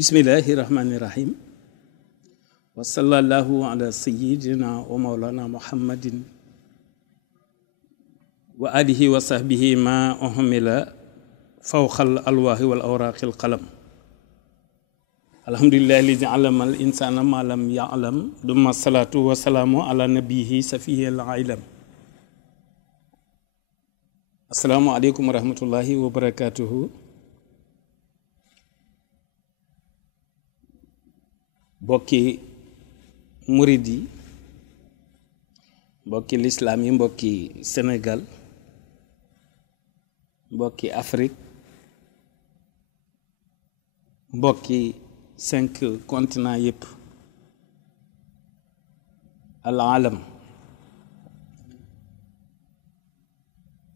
bismillahi rahmani rahim wa sallallahu ala sayyidina wa mawlana muhammadin wa alihi wa sahbihi ma uhmila fawqal alwaahi wal awraaqil qalam alhamdulillahi alladi allama al insana ma lam ya'lam dumma salatu wa salaamu ala nabihi safihil ilam. Assalaamu aleykum wa rahmatullahi wa barakatuhu. mbokki murid yi, mbokki lislaam yi, mbokki Sénégal, mbokki Afrique, mbokki 5 continents yëpp, al alam,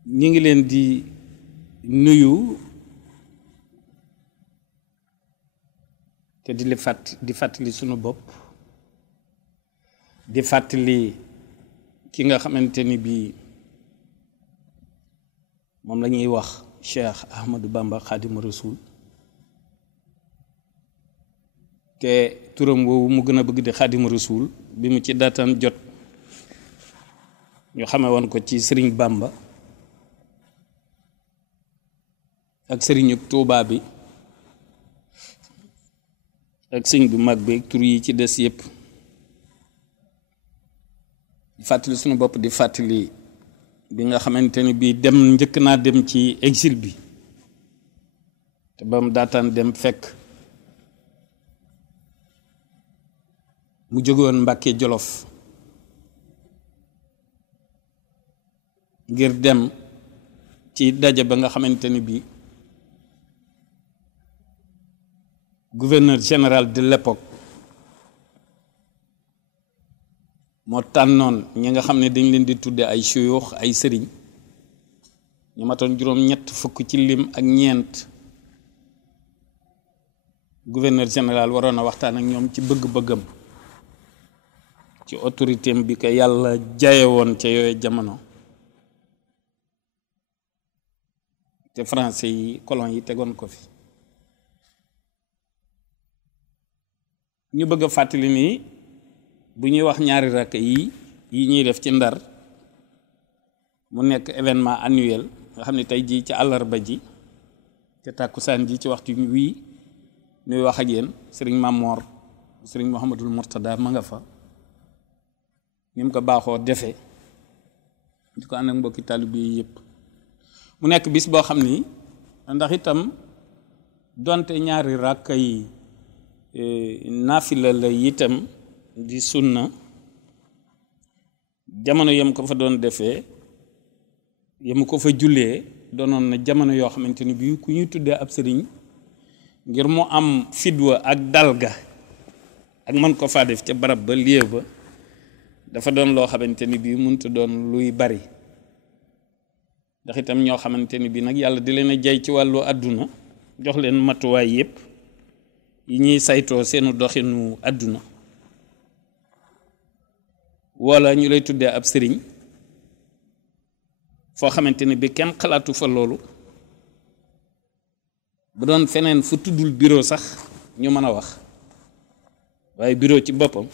ñi ngi leen di nuyu te di fàttali sunu bopp, di fàttali ki nga xamante ni bii moom la ñuy wax Cheikh Ahmadou Bamba Khadimu Rasul, te turam woowu mu gën a bëgg di Khadimu Rasul bi mu ci daataan jot ñu xame woon ko ci Sëriñ Bamba ak Sëriñu Tuubaa bi ak sëñ bu mag bi tur yi ci des yëpp. di fàttali sunu bopp di fàttali bi nga xamante ni bii dem njëkk naa dem ci exil bi, te ba mu daataan dem fekk mu jógoon Mbàkke Jolof ngir dem ci daje ba nga xamante ni bii gouverneur général de l'époque moo tànnoon ñi nga xam ne dañ leen di tudde ay suyuux, ay sëriñ, ñu matoon juróom-ñett fukk ci lim ak ñeent. gouverneur général waroon a waxtaan ak ñoom ci bëgg-bëggam, ci autorité am bi ko yàlla jaye woon ca yooyu jamono, te français yi colon yi tegoon ko fi. ñu bëgg a fàttali ni bu ñuy wax ñaari rakk yi ñuy def ci Ndar mu nekk événement annuel nga xam ne tey jii ci àllarba ji te tàkkusaan ji ci waxtu wii ñuy wax ak yéen sëriñ Mamor sëriñ Mouhamadul Mourtada ma nga fa, ni mu ko baaxoo defee di ko ànd ak mbokki taalibe yi yëpp. mu nekk bis boo xam ni ndax itam donte ñaari rakk yi naafila la itam di sunna, jamono yam ko fa doon defee yam ko fa jullee doonoon na jamono yoo xamante ni bii ku ñuy tuddee ab sëriñ ngir mu am fidwa ak dalga ak mën ko faa def ca barab ba lieu ba dafa doon loo xamante ni bii mënut doon luy bari, ndax itam ñoo xamante ni bii nag yàlla di leen a jay ci wàllu àdduna jox leen matuwaay yépp yi ñuy saytoo seenu doxinu àdduna, wala ñu lay tuddee ab sëriñ foo xamante ni bi kenn xalaatu fa loolu. bu doon feneen fu tuddul bureau sax ñu mën a wax, waaye bureau ci boppam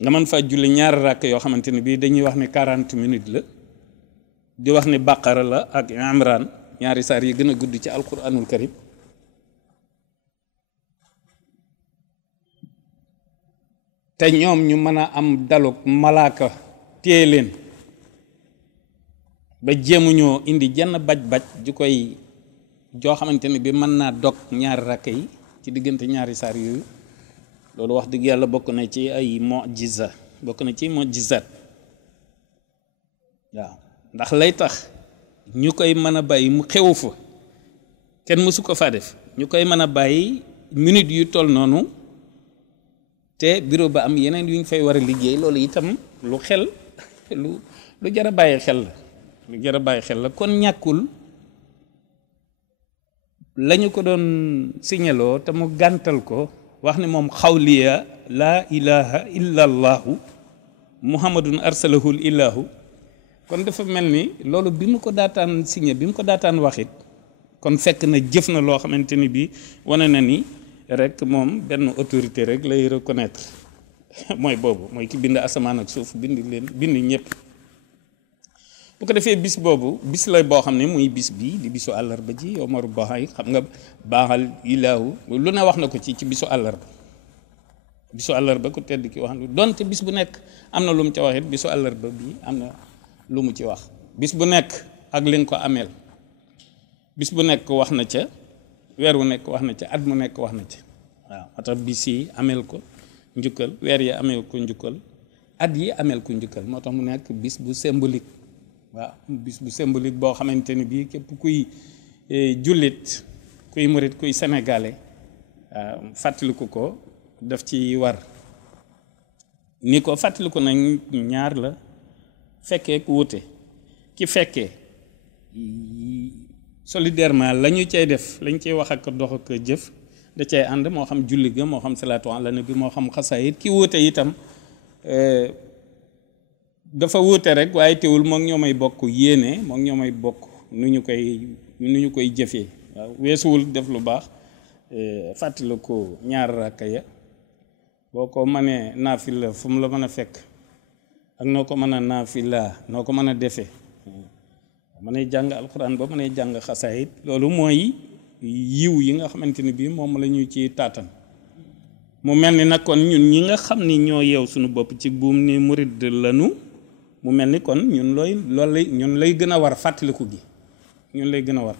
nga mën faa julli ñaari ràkk yoo xamante ni bii dañuy wax ne 40 minutes la, di wax ni Baqara la ak Imran, ñaari saar yi gën a gudd ci alquranul karim. te ñoom ñu mën a am daluk malaaka téye leen ba jéemuñoo indi jenn baj-baj ju koy joo xamante ne bi mën naa dog ñaari rakk yi ci diggante ñaari saar yooyu. loolu wax dëgg yàlla bokk na ci ay mu'jiza, bokk na ci mu'jizaat. waaw ndax lay tax ñu koy mën a bàyyi mu xewu fa kenn mësu ko faa def, ñu koy mën a bàyyi minute yu toll noonu te bureau ba am yeneen yu ñu fay war a liggéey, loolu itam lu xel lu jar a bàyyi xel la, lu jar a bàyyi xel la. kon ñàkkul lañu ko doon signaloo te mu gàntal ko wax ne moom xawliya laa ilaha illa allahu muhammadun arsalahul ilahu. kon dafa mel ni loolu bi mu ko daataan signé, bi mu ko daataan waxit kon fekk na jëf na loo xamante ni bii wane na ni rek moom benn autorité rek lay reconnaître mooy boobu mooy ki bind asamaan ak suuf bind ñëpp. bu ko defee bis boobu bis la boo xam ne muy bis bii di bisu àllarba ji Omar Bahay xam nga baaxal ilaahu lu ne wax na ko ci bisu àllarba ku tedd ki wax na donte bis bu nekk am na lu mu ca wax it bisu àllarba bi am na lu mu ci wax bis bu nekk ak li nga ko ameel bis bu nekk wax na ca weer wu nekk wax na ca at mu nekk wax na ca waaw moo tax bis yi ameel ko njukkal weer yi ameel ko njukkal at yi ameel ko njukkal moo tax mu nekk bis bu symbolique waaw bis bu symbolique boo xamante ni bii képp kuy jullit kuy murit kuy sénégalais fàttaliku ko daf ci war ni ko fàttaliku nag ñaar la fekkee ku wute ki fekkee solidairement la ñu cay def lañ cay wax ak dox ak jëf da cay ànd moo xam julli ga moo xam salaatu ala nabi moo xam xasaayit ki wute itam dafa wuute rek waaye teewul moom ñoo may bokk yéene moom ñoo may bokk nu ñu koy jëfee waaw weesuwul def lu baax fàttali ko ñaar rakka ya boo ko mënee naafila fu mu la mën a fekk ak noo ko mën a naafila noo ko mën a defee mënee jàng alxuraan ba mënee jàng xasaayit loolu mooy yiw yi nga xamante ni bii moom la ñu ci taatan mu mel ni nag kon ñun ñi nga xam ni ñoo yeew suñu bopp ci buum ni murid lanu mu mel ni kon ñun lay gën a war fàttaliku gi ñun lay gën a war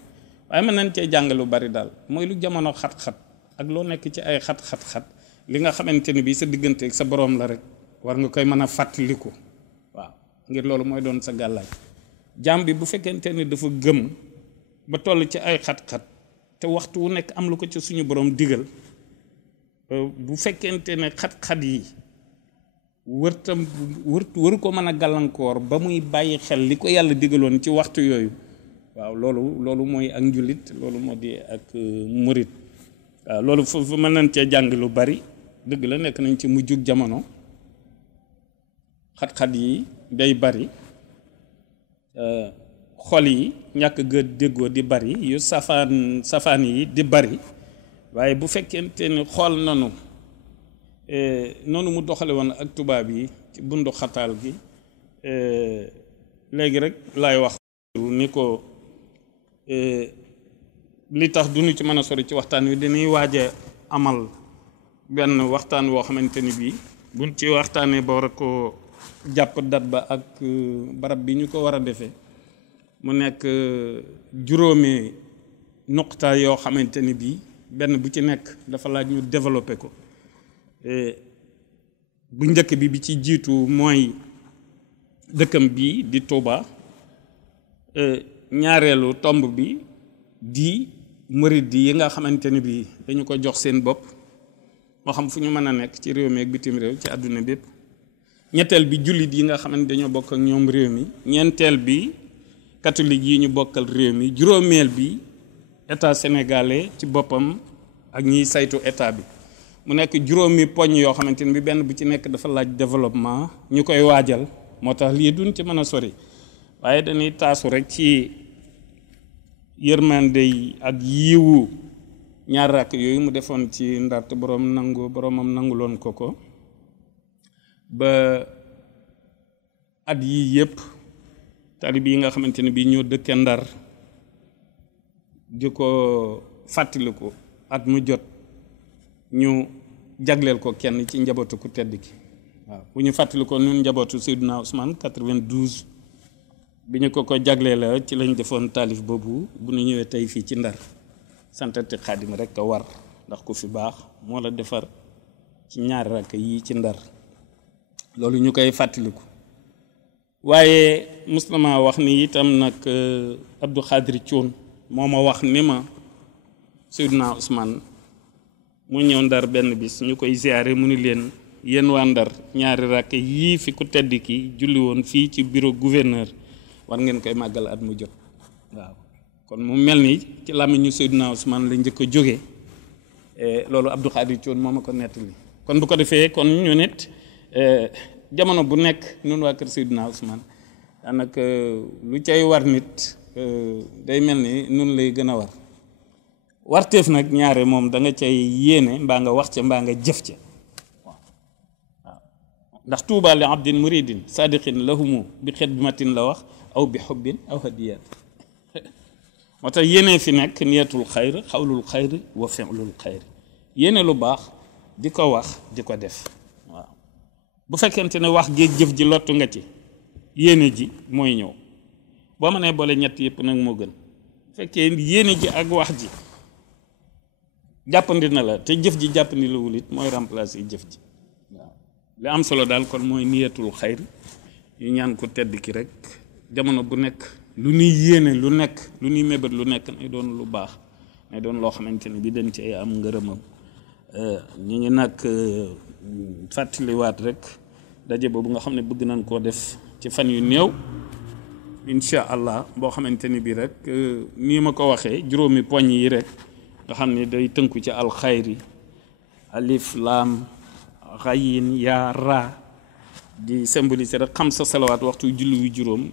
waaye mën nañ cee jàng lu bari daal mooy lu jamono xat-xat ak loo nekk ci ay xat-xat-xat li nga xamante ni bii sa diggante ak sa boroom la rek war nga koy mën a fàttaliku waaw ngir loolu mooy doon sa gàllaaj jaam bi bu fekkente ni dafa gëm ba toll ci ay xat-xat te waxtu wu nekk am lu ko ci suñu boroom digal bu fekkente ne xat-xat yi waru ko mën a gàllankoor ba muy bàyyi xel li ko yàlla digaloon ci waxtu yooyu waaw loolu mooy ak njulit loolu moo di ak murit waaw loolu foofu mën nañ cee jàng lu bari dëgg la nekk nañ ci mujjug jamono xat-xat yi day bari xol yi ñàkk ga déggoo di bari yu safaan yi di bari waaye bu fekkente ni xool nanu noonu mu doxale woon ak tubaab yi ci bundu xataal gi léegi rek laay wax ni ko li tax duñu ci mën a sori ci waxtaan wi dañuy waaje amal benn waxtaan woo xamante ni bii buñ ci waxtaanee ba war a ko jàpp dat ba ak barab bi ñu ko war a defee mu nekk juróomi nuqta yoo xamante ni bii benn bu ci nekk dafa laaj ñu développé ko bu njëkk bi ci jiitu mooy dëkkam bi di Touba ñaareelu tomb bi di murid yi nga xamante ni bii dañu ko jox seen bopp moo xam fu ñu mën a nekk ci réew mi ak bitim réew ci àdduna bépp ñetteel bi jullit yi nga xamante dañoo bokk ak ñoom réew mi ñeenteel bi catholique yi ñu bokkal réew mi juróomeel bi état sénégalais ci boppam ak ñiy saytu état bi mu nekk juróomi poñ yoo xamante ni bi benn bu ci nekk dafa laaj développement ñu koy waajal moo tax lii duñ ci mën a sori waaye dañuy taasu rek ci yërmande yi ak yiwu ñaar rakk yooyu mu defoon ci Ndar te boromam nanguloon ko ba at yii yëpp talib yi nga xamante ne bii ñoo dëkke Ndar di ko fàttaliku at mu jot ñu jagleel ko kenn ci njabootu ku tedd ki waaw bu ñu fàttalikoo ñun njabootu Seydina Ousmane 92 bi ñu ko jagleel la ci lañ defoon taalif boobu bu ñu ñëwee tey fii ci Ndar santati Xaadim rek a war ndax ku fi baax moo la defar ci ñaari rakk yii ci Ndar loolu ñu koy fàttaliku waaye muslima wax ni itam nag Abdou Khadir Thioune moo ma wax ni ma Seydina Ousmane mu ñëw Ndar benn bis ñu koy ziyaare mu ni leen yéen waa Ndar ñaari rakk yii fi ku tedd ki julli woon fii ci bureau gouverneur war ngeen koy màggal at mu jot waaw kon mu mel ni ci làmmiñu Seydina Ousmane la njëkk a jóge loolu Abdou Khadir Thioune moo ma ko nettali kon bu ko defee kon ñu nit jamono bu nekk ñun waa kër Seydina Ousmane daanaka lu cay war nit day mel ni nun lay gën a war warteef nag ñaare moom da nga cay yéene mbaa nga wax ca mbaa nga jëf ca waaw ndax tuuba li abdin muridin sadiqin lahumu bi xidmatin la wax aw bi xubbin aw hadiyat moo tax yéene fi nekk niyatul xayr xawlul xayr wa fi'lul xayr yéene lu baax di ko wax di ko def waaw bu fekkente ne wax géej jëf ji lottu nga ci yéene ji mooy ñëw boo mënee boole ñett yëpp nag moo gën fekkee yéene ji ak wax ji jàppandi na la te jëf ji jàppandi la wul it mooy remplacer jëf ji waaw li am solo daal kon mooy niyatul xayr yu ñaan ko tedd ki rek jamono bu nekk lu ñuy yéene lu nekk lu ñuy mébét lu nekk nay doon lu baax nay doon loo xamante ne bi dañ ci am ngërëmam ñu ngi nag fàttaliwaat rek daje boobu nga xam ne bëgg nañ koo def ci fan yu néew incha allah boo xamante ni bi rek nii ma ko waxee juróomi poñ yi rek nga xam ne day tënku ci alxayri alif laam xayin yaa ra di symboliser rek xam sa salawaat waxtu julli wi juróom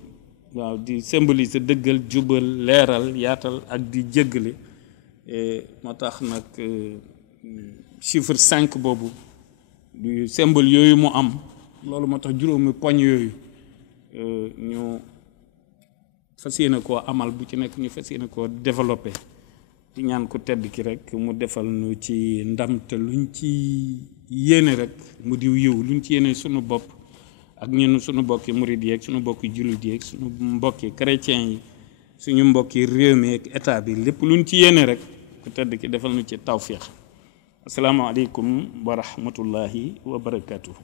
waaw di symboliser dëggal jubal leeral yaatal ak di jéggale moo tax nag chiffre 5 boobu du symbole yooyu mu am loolu moo tax juróomi poñ yooyu ñu fas yéene koo amal bu ci nekk ñu fas yéene koo développé di ñaan ko tedd ki rek mu defal nu ci ndam te luñ ci yéene rek mu diw yiw luñ ci yéene sunu bopp ak ñun sunu mbokki murid yeeg sunu mbokki jullit yeeg sunu mbokki chrétien yi suñu mbokki réew mi ak état bi lépp luñ ci yéene rek ku tedd ki defal nu ci tawfiix asalaamaaleykum wa rahmatullahi wa barakatuh